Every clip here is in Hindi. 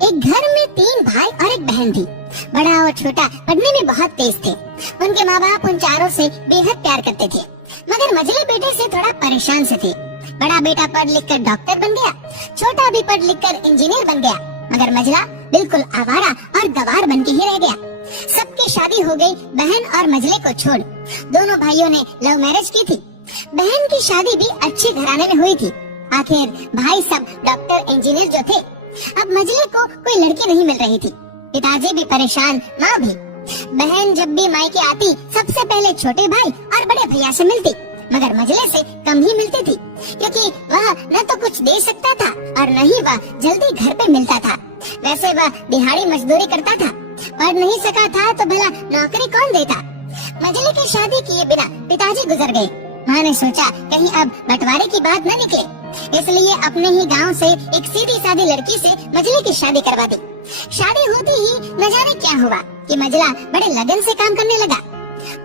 एक घर में 3 भाई और एक बहन थी। बड़ा और छोटा पढ़ने में बहुत तेज थे। उनके माँ बाप उन चारों से बेहद प्यार करते थे, मगर मझले बेटे से थोड़ा परेशान से थे। बड़ा बेटा पढ़ लिख कर डॉक्टर बन गया, छोटा भी पढ़ लिख कर इंजीनियर बन गया, मगर मझला बिल्कुल आवारा और गवार बन के ही रह गया। सबकी शादी हो गई बहन और मझले को छोड़। दोनों भाइयों ने लव मैरिज की थी। बहन की शादी भी अच्छे घराने में हुई थी। आखिर भाई सब डॉक्टर इंजीनियर जो थे। अब मझले को कोई लड़की नहीं मिल रही थी। पिताजी भी परेशान, माँ भी। बहन जब भी मायके आती सबसे पहले छोटे भाई और बड़े भैया से मिलती, मगर मझले से कम ही मिलती थी, क्योंकि वह न तो कुछ दे सकता था और न ही वह जल्दी घर पे मिलता था। वैसे वह दिहाड़ी मजदूरी करता था, पढ़ नहीं सका था तो भला नौकरी कौन देता। मझले की शादी किए बिना पिताजी गुजर गए। माँ ने सोचा कहीं अब बंटवारे की बात न निकले, इसलिए अपने ही गांव से एक सीधी सादी लड़की से मझले की शादी करवा दी। शादी होते ही न जाने क्या हुआ कि मझला बड़े लगन से काम करने लगा।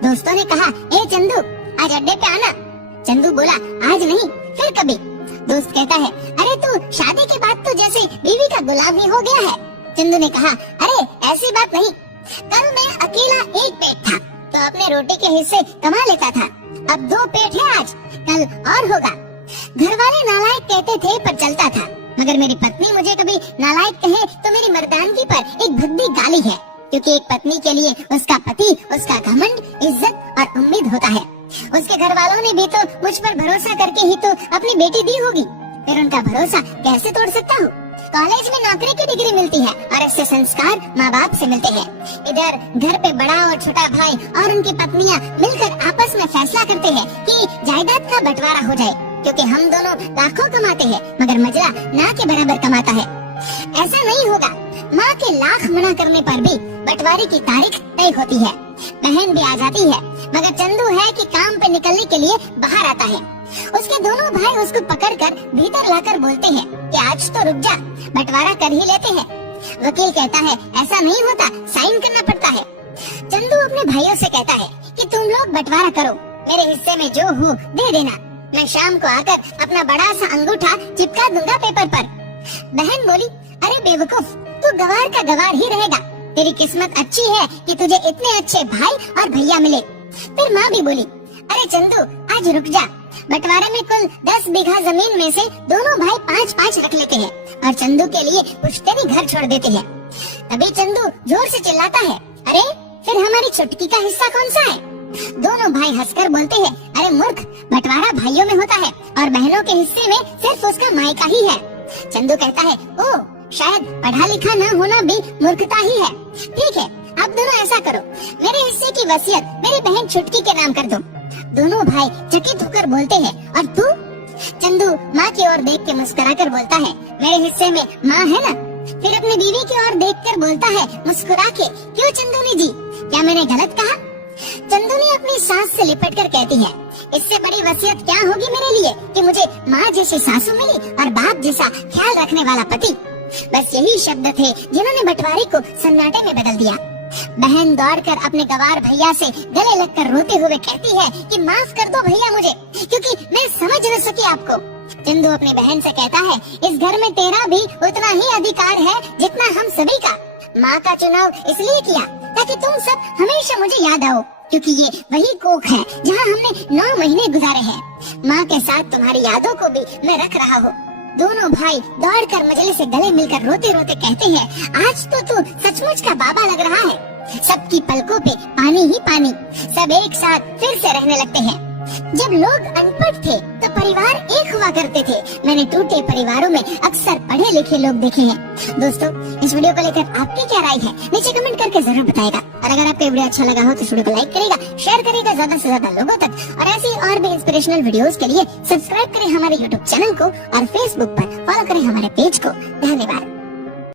दोस्तों ने कहा, ए चंदू आज अड्डे पे आना। चंदू बोला, आज नहीं फिर कभी। दोस्त कहता है, अरे तू शादी के बाद तो जैसे बीवी का गुलाम ही हो गया है। चंदू ने कहा, अरे ऐसी बात नहीं, कल मैं अकेला एक पेट था तो अपने रोटी के हिस्से कमा लेता था, अब 2 पेट है आज, कल और होगा। घर वाले नालायक कहते थे पर चलता था, मगर मेरी पत्नी मुझे कभी नालायक कहे तो मेरी मर्दानगी पर एक भद्दी गाली है, क्योंकि एक पत्नी के लिए उसका पति, उसका घमंड, इज्जत और उम्मीद होता है। उसके घर वालों ने भी तो मुझ पर भरोसा करके ही तो अपनी बेटी दी होगी, फिर उनका भरोसा कैसे तोड़ सकता हूँ। कॉलेज में नौकरी की डिग्री मिलती है और ऐसे संस्कार माँ बाप से मिलते हैं। इधर घर पे बड़ा और छोटा भाई और उनकी पत्नियाँ मिलकर आपस में फैसला करते हैं कि जायदाद का बंटवारा हो जाए, क्योंकि हम दोनों लाखों कमाते हैं मगर मझला ना के बराबर कमाता है। ऐसा नहीं होगा। माँ के लाख मना करने पर भी बंटवारे की तारीख तय होती है। बहन भी आ जाती है, मगर चंदू है कि काम पे निकलने के लिए बाहर आता है। उसके दोनों भाई उसको पकड़कर भीतर लाकर बोलते हैं कि आज तो रुक जा, बंटवारा कर ही लेते हैं। वकील कहता है, ऐसा नहीं होता, साइन करना पड़ता है। चंदू अपने भाइयों से कहता है कि तुम लोग बंटवारा करो, मेरे हिस्से में जो हो दे देना, मैं शाम को आकर अपना बड़ा सा अंगूठा चिपका दूंगा पेपर पर। बहन बोली, अरे बेवकूफ, तू गवार का गवार ही रहेगा, तेरी किस्मत अच्छी है कि तुझे इतने अच्छे भाई और भैया मिले। फिर माँ भी बोली, अरे चंदू आज रुक जा, बंटवारे में कुल 10 बीघा जमीन में से दोनों भाई 5-5 रख लेते हैं और चंदू के लिए पुश्तैनी घर छोड़ देते हैं। तभी चंदू जोर से चिल्लाता है, अरे फिर हमारी छुटकी का हिस्सा कौन सा है। दोनों भाई हंसकर बोलते हैं, अरे मूर्ख, बंटवारा भाइयों में होता है और बहनों के हिस्से में सिर्फ उसका मायका ही है। चंदू कहता है, ओ शायद पढ़ा लिखा न होना भी मूर्खता ही है। ठीक है, अब दोनों ऐसा करो, मेरे हिस्से की वसीयत मेरी बहन छुटकी के नाम कर दो। दोनों भाई चकित होकर बोलते हैं, और तू? चंदू माँ की ओर देख के मुस्कुराकर बोलता है, मेरे हिस्से में माँ है ना। फिर अपनी बीवी की ओर देखकर बोलता है मुस्कुरा के, क्यों चंदूनी जी, क्या मैंने गलत कहा? चंदूनी अपनी सास से लिपट कर कहती है, इससे बड़ी वसीयत क्या होगी मेरे लिए कि मुझे माँ जैसी सासू मिली और बाप जैसा ख्याल रखने वाला पति। बस यही शब्द थे जिन्होंने बंटवारे को सन्नाटे में बदल दिया। बहन दौड़कर अपने गवार भैया से गले लगकर रोते हुए कहती है कि माफ कर दो भैया मुझे, क्योंकि मैं समझ न सकी आपको। चंदू अपनी बहन से कहता है, इस घर में तेरा भी उतना ही अधिकार है जितना हम सभी का। माँ का चुनाव इसलिए किया ताकि तुम सब हमेशा मुझे याद आओ, क्योंकि ये वही कोख है जहाँ हमने 9 महीने गुजारे हैं। माँ के साथ तुम्हारी यादों को भी मैं रख रहा हूँ। दोनों भाई दौड़कर मझले से गले मिलकर रोते रोते कहते हैं, आज तो तू सचमुच का बाबा लग रहा है। सबकी पलकों पे पानी ही पानी, सब एक साथ फिर से रहने लगते हैं। जब लोग अनपढ़ थे तो परिवार एक हुआ करते थे। मैंने टूटे परिवारों में अक्सर पढ़े लिखे लोग देखे हैं। दोस्तों, इस वीडियो को लेकर आपकी क्या राय है नीचे कमेंट करके जरूर बताएगा। और अगर आपको वीडियो अच्छा लगा हो तो इस वीडियो को लाइक करेगा, शेयर करेगा ज्यादा से ज्यादा लोगों तक। और ऐसी और भी इंस्पिरेशनल वीडियोस के लिए सब्सक्राइब करें हमारे यूट्यूब चैनल को और फेसबुक पर फॉलो करें हमारे पेज को। धन्यवाद।